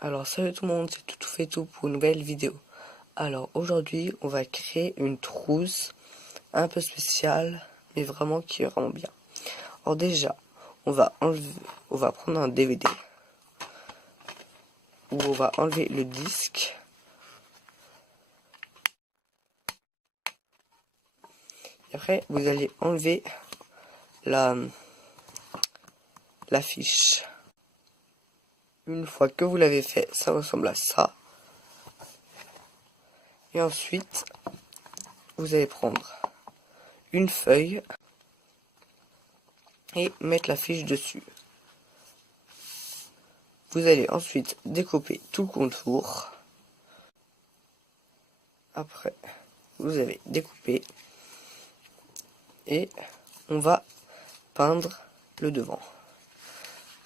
Alors salut tout le monde, c'est tout fait tout pour une nouvelle vidéo. Alors aujourd'hui on va créer une trousse un peu spéciale mais vraiment qui est vraiment bien. Alors déjà on va prendre un DVD où on va enlever le disque. Et après vous allez enlever l'affiche. Une fois que vous l'avez fait, ça ressemble à ça. Et ensuite vous allez prendre une feuille et mettre l'affiche dessus. Vous allez ensuite découper tout le contour. Après, vous avez découpé et on va peindre le devant.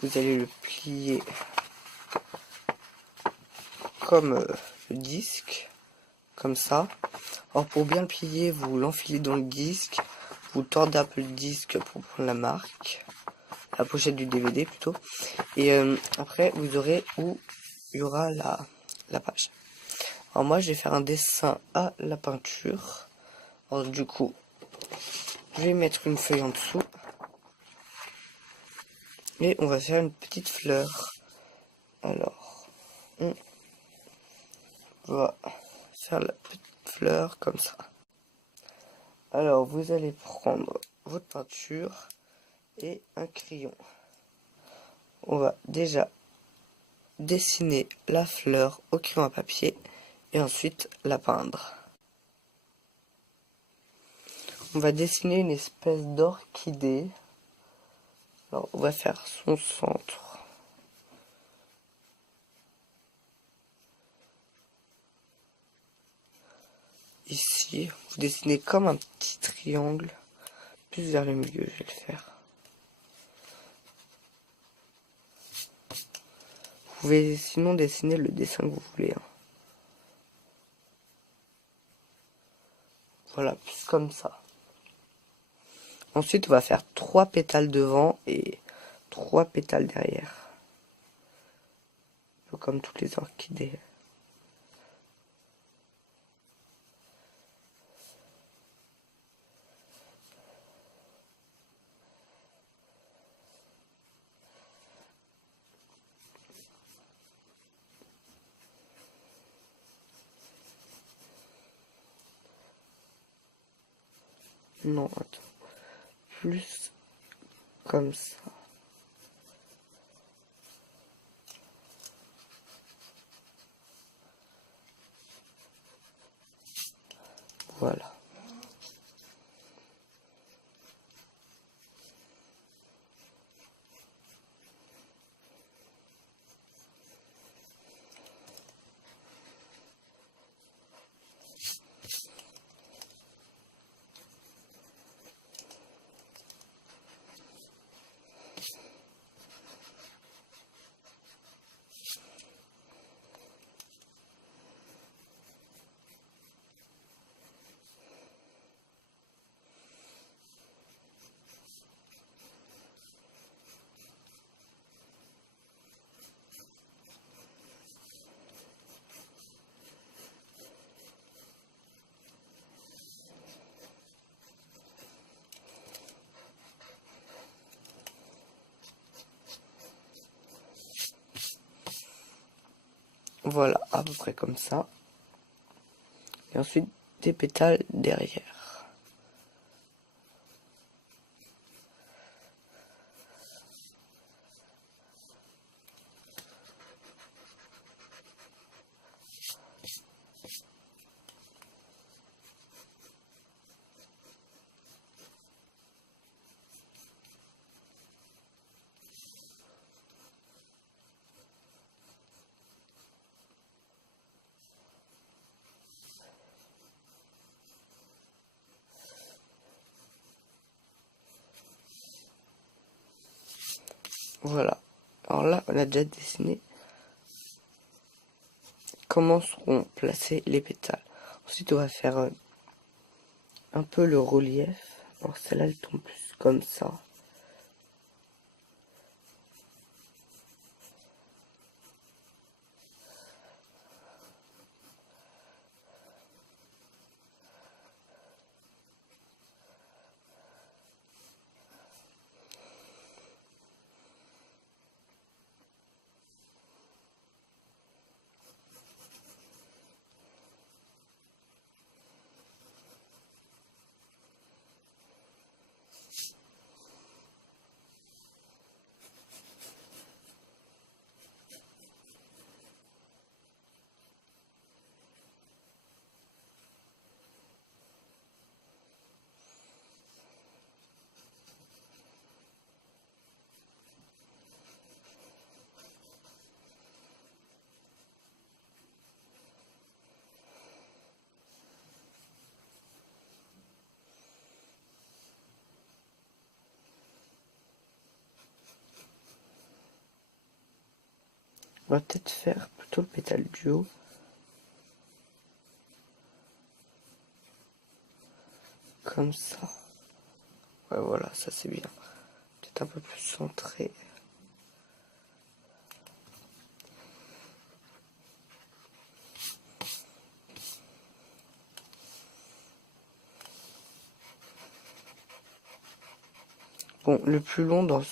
Vous allez le plier comme le disque, comme ça. Alors pour bien le plier, vous l'enfilez dans le disque, vous tordez un peu le disque pour prendre la marque, la pochette du DVD plutôt. Et après, vous aurez où il y aura la page. Alors moi, je vais faire un dessin à la peinture. Alors du coup, je vais mettre une feuille en dessous. Et on va faire une petite fleur. Alors, on va faire la petite fleur comme ça. Alors, vous allez prendre votre peinture et un crayon. On va déjà dessiner la fleur au crayon à papier et ensuite la peindre. On va dessiner une espèce d'orchidée. Alors, on va faire son centre. Ici, vous dessinez comme un petit triangle. Plus vers le milieu, je vais le faire. Vous pouvez sinon dessiner le dessin que vous voulez. Voilà, plus comme ça. Ensuite, on va faire 3 pétales devant et 3 pétales derrière. Un peu comme toutes les orchidées. Non, attends. Plus comme ça. Voilà. Voilà, à peu près comme ça. Et ensuite, des pétales derrière. Voilà. Alors là, on a déjà dessiné comment seront placés les pétales. Ensuite, on va faire un peu le relief. Alors celle-là, elle tombe plus comme ça. On va peut-être faire plutôt le pétale du haut. Comme ça. Ouais, voilà, ça c'est bien. Peut-être un peu plus centré. Bon, le plus long dans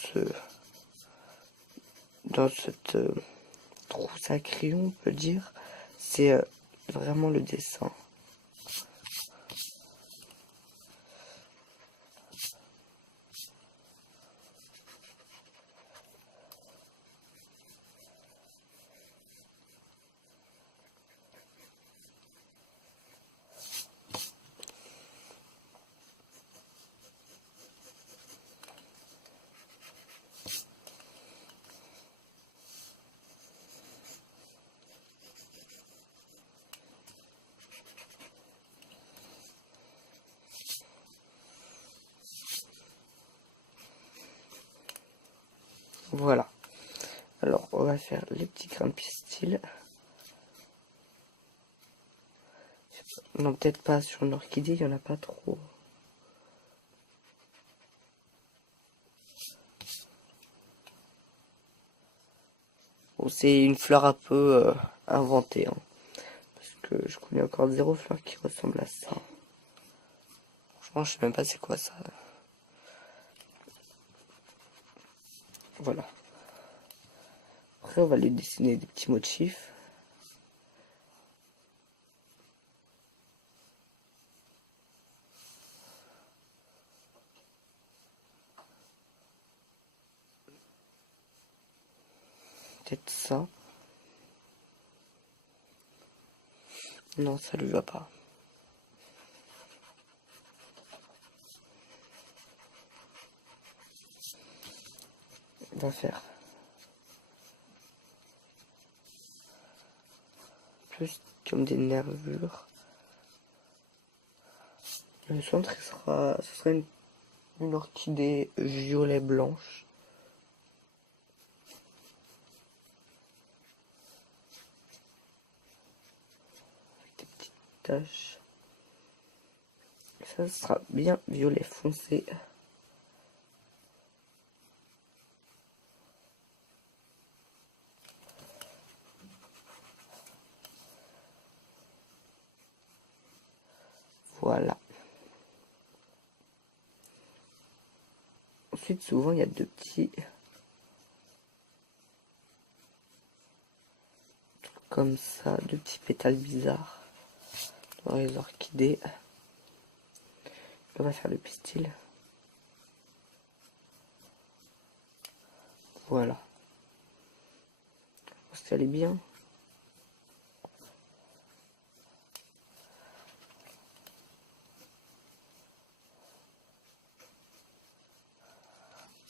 cette trousse à crayon, on peut dire, c'est vraiment le dessin. Voilà. Alors, on va faire les petits grains de pistil. Non, peut-être pas sur une orchidée, il n'y en a pas trop. Bon, c'est une fleur un peu inventée, hein, parce que je connais encore 0 fleur qui ressemble à ça. Franchement, je sais même pas c'est quoi ça. Voilà. Après, on va lui dessiner des petits motifs. Peut-être ça. Non, ça lui va pas. On va faire plus comme des nervures. Le centre, ce sera une orchidée violet blanche. Avec des petites taches. Et ça sera bien violet foncé. Voilà. Ensuite, souvent, il y a deux petits trucs comme ça, deux petits pétales bizarres dans les orchidées. On va faire le pistil. Voilà. Je pense qu'elle est bien.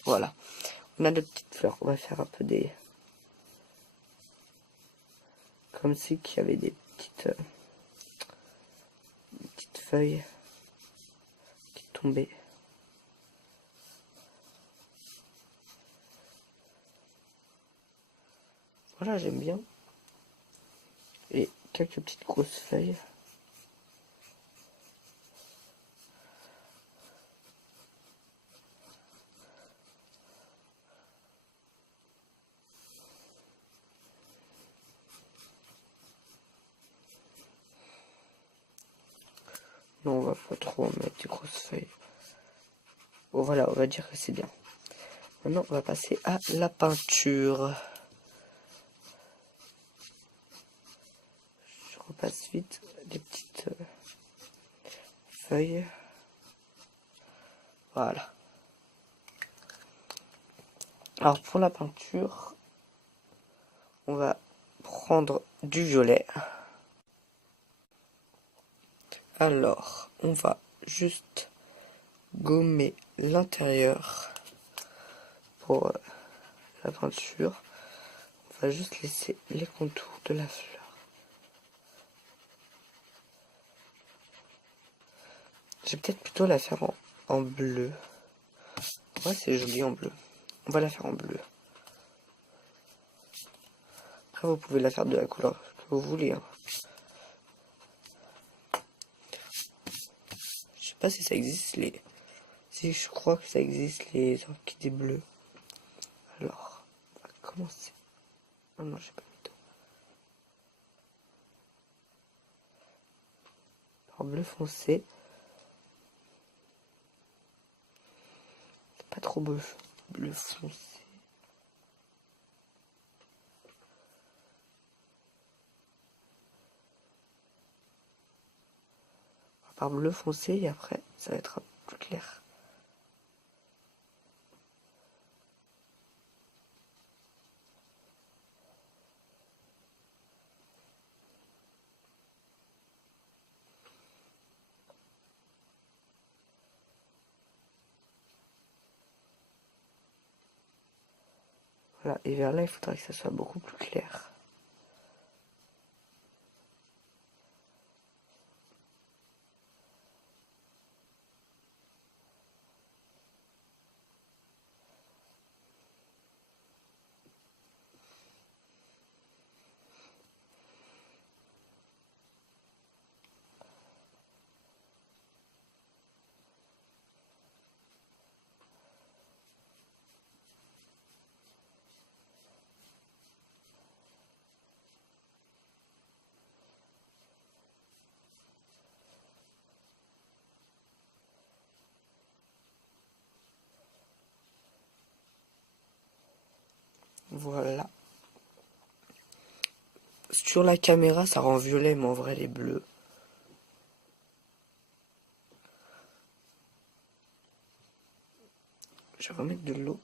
Voilà. On a deux petites fleurs. On va faire un peu des... Comme si qu'il y avait des petites feuilles qui tombaient. Voilà, j'aime bien. Et quelques petites grosses feuilles. Non, on va pas trop en mettre des grosses feuilles. Bon, voilà, on va dire que c'est bien. Maintenant, on va passer à la peinture. Je repasse vite des petites feuilles. Voilà. Alors, pour la peinture, on va prendre du violet. Alors, on va juste gommer l'intérieur pour la peinture. On va juste laisser les contours de la fleur. Je vais peut-être plutôt la faire en bleu. Ouais, c'est joli en bleu. On va la faire en bleu. Après, vous pouvez la faire de la couleur que vous voulez. Hein. Je sais pas si ça existe les... Si je crois que ça existe les orchidées bleues. Alors, on va commencer. Oh non, j'ai pas mis d'eau. Alors, bleu foncé. C'est pas trop bleu. Bleu foncé. Par bleu foncé et après ça va être un peu plus clair. Voilà, et vers là il faudra que ça soit beaucoup plus clair. Voilà. Sur la caméra ça rend violet mais en vrai les bleus. Je vais remettre de l'eau.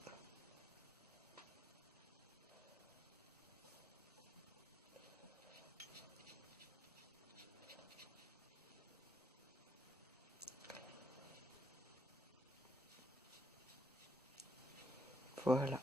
Voilà.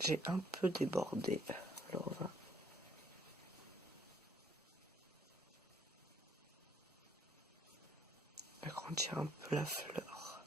J'ai un peu débordé. Alors on va agrandir un peu la fleur.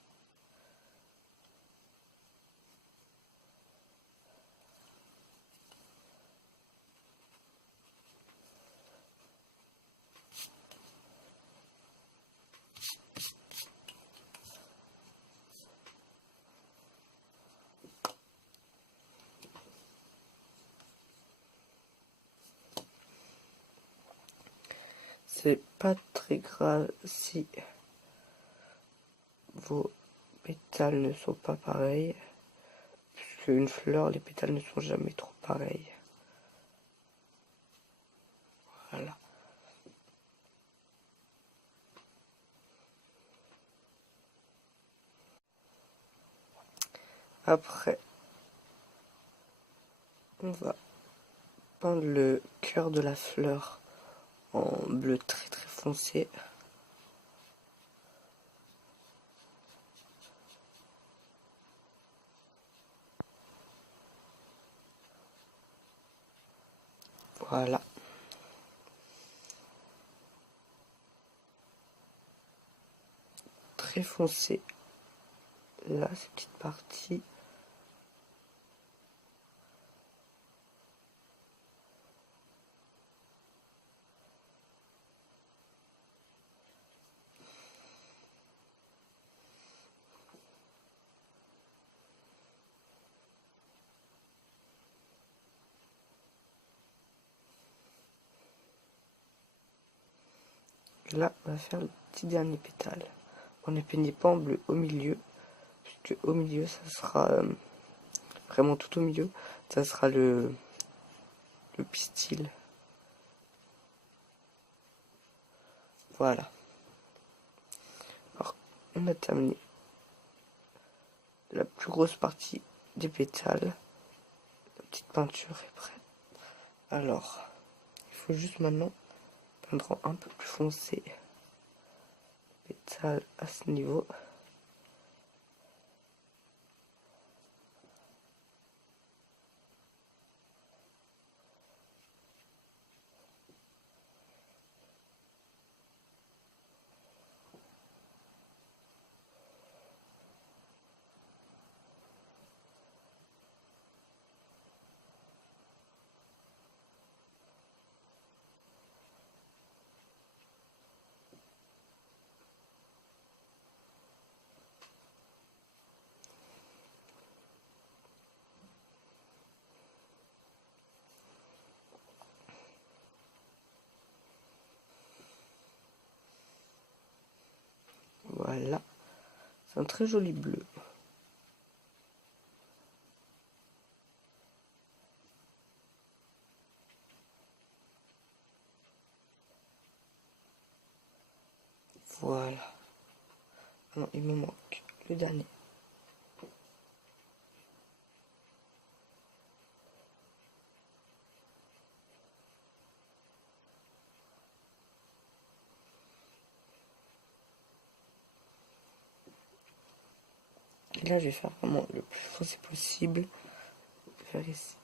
C'est pas très grave si vos pétales ne sont pas pareils. Puisque une fleur, les pétales ne sont jamais trop pareils. Voilà. Après, on va peindre le cœur de la fleur en bleu très très foncé. Voilà. Très foncé. Là, cette petite partie. Là, on va faire le petit dernier pétale. On ne peignait pas en bleu au milieu, puisque au milieu, ça sera vraiment tout au milieu, ça sera le pistil. Voilà. Alors, on a terminé la plus grosse partie des pétales. La petite peinture est prête. Alors, il faut juste maintenant peindre un peu plus foncé. Pétales à ce niveau. Voilà, c'est un très joli bleu. Voilà. Ah non, il me manque le dernier. Et là, je vais faire vraiment le plus foncé possible. Vers ici.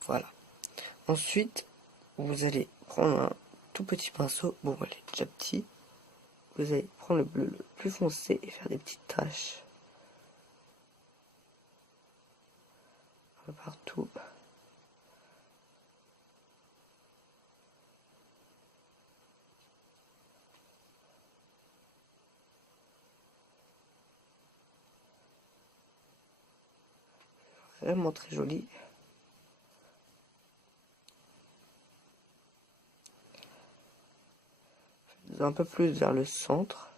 Voilà. Ensuite, vous allez prendre un tout petit pinceau. Bon, voilà, déjà petit. Vous allez prendre le bleu le plus foncé et faire des petites taches. Partout. Vraiment très joli. Un peu plus vers le centre.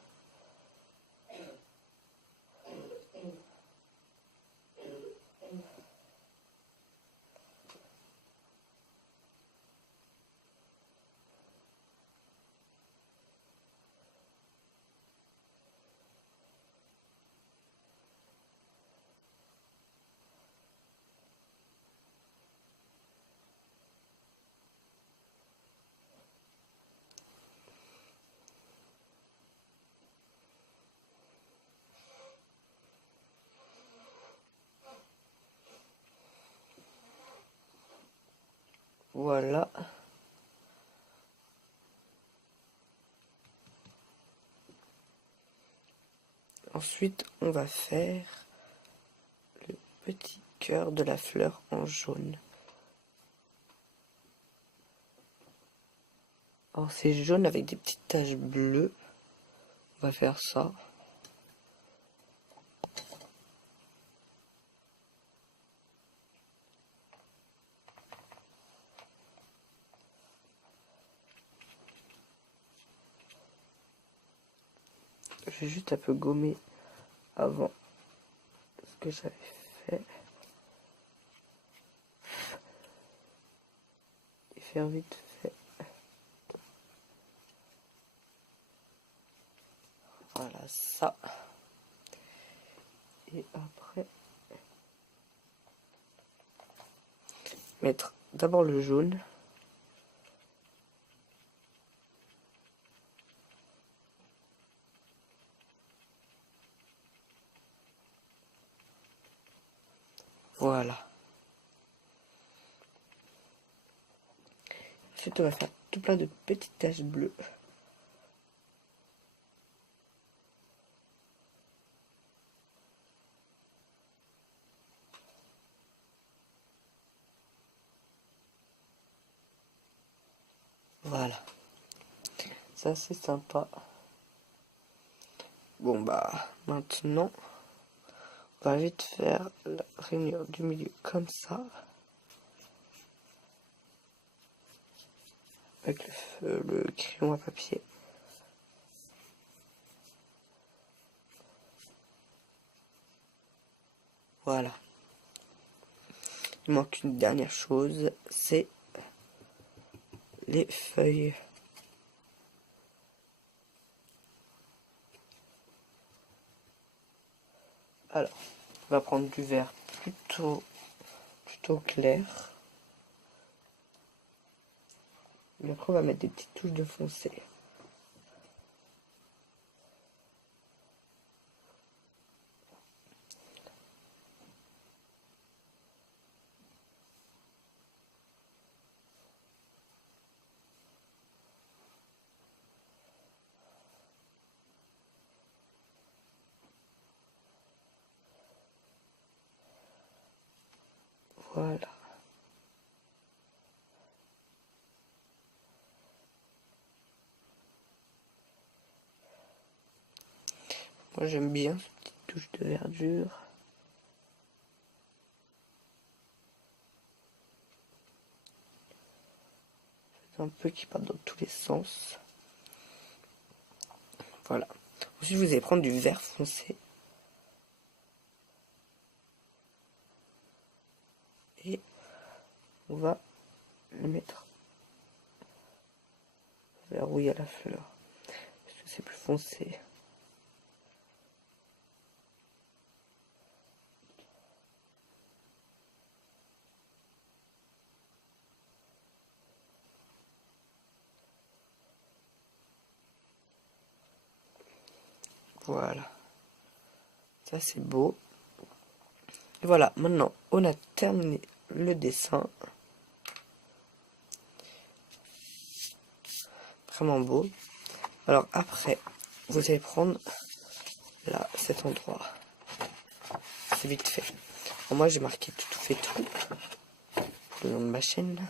Voilà. Ensuite, on va faire le petit cœur de la fleur en jaune. Alors, c'est jaune avec des petites taches bleues. On va faire ça. Je vais juste un peu gommer avant ce que j'avais fait. Et faire vite fait. Voilà ça. Et après, mettre d'abord le jaune. Voilà. Ensuite, on va faire tout plein de petites taches bleues. Voilà. Ça, c'est sympa. Bon, bah, maintenant, on va vite faire la rainure du milieu comme ça. avec le crayon à papier. Voilà. Il manque une dernière chose, c'est les feuilles. Alors, on va prendre du vert plutôt clair. Et après, on va mettre des petites touches de foncé. Voilà. Moi j'aime bien cette petite touche de verdure. C'est un peu qui part dans tous les sens. Voilà. Ensuite vous allez prendre du vert foncé. Et on va le mettre vers où il y a la fleur. Parce que c'est plus foncé. Voilà. Ça c'est beau. Et voilà, maintenant on a terminé le dessin. Vraiment beau. Alors après, vous allez prendre là, cet endroit. C'est vite fait. Alors moi j'ai marqué tout fait tout le nom de ma chaîne.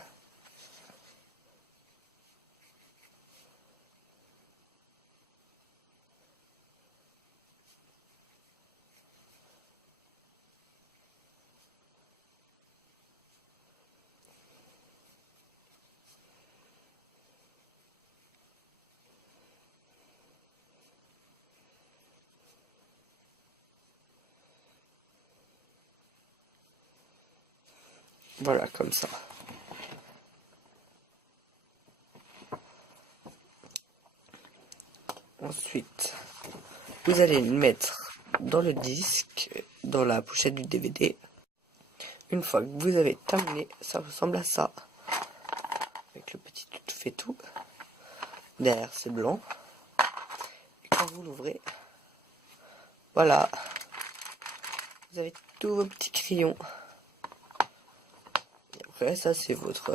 Voilà, comme ça. Ensuite, vous allez le mettre dans le disque, dans la pochette du DVD. Une fois que vous avez terminé, ça ressemble à ça. Avec le petit tout fait tout. Derrière, c'est blanc. Et quand vous l'ouvrez, voilà. Vous avez tous vos petits crayons. Et après, ça, c'est votre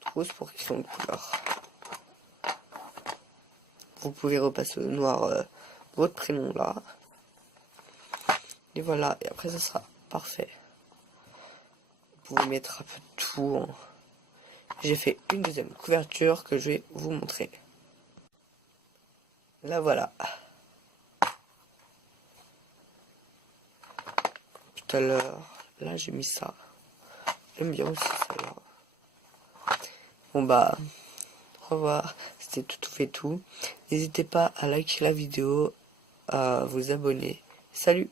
trousse pour crayon de couleur. Vous pouvez repasser au noir votre prénom là. Et voilà, et après ça sera parfait. Vous pouvez mettre un peu de tout. J'ai fait une deuxième couverture que je vais vous montrer. Là voilà. Tout à l'heure, là j'ai mis ça. J'aime bien aussi ça là. Bon bah, au revoir. C'était tout fait tout. N'hésitez pas à liker la vidéo, à vous abonner. Salut!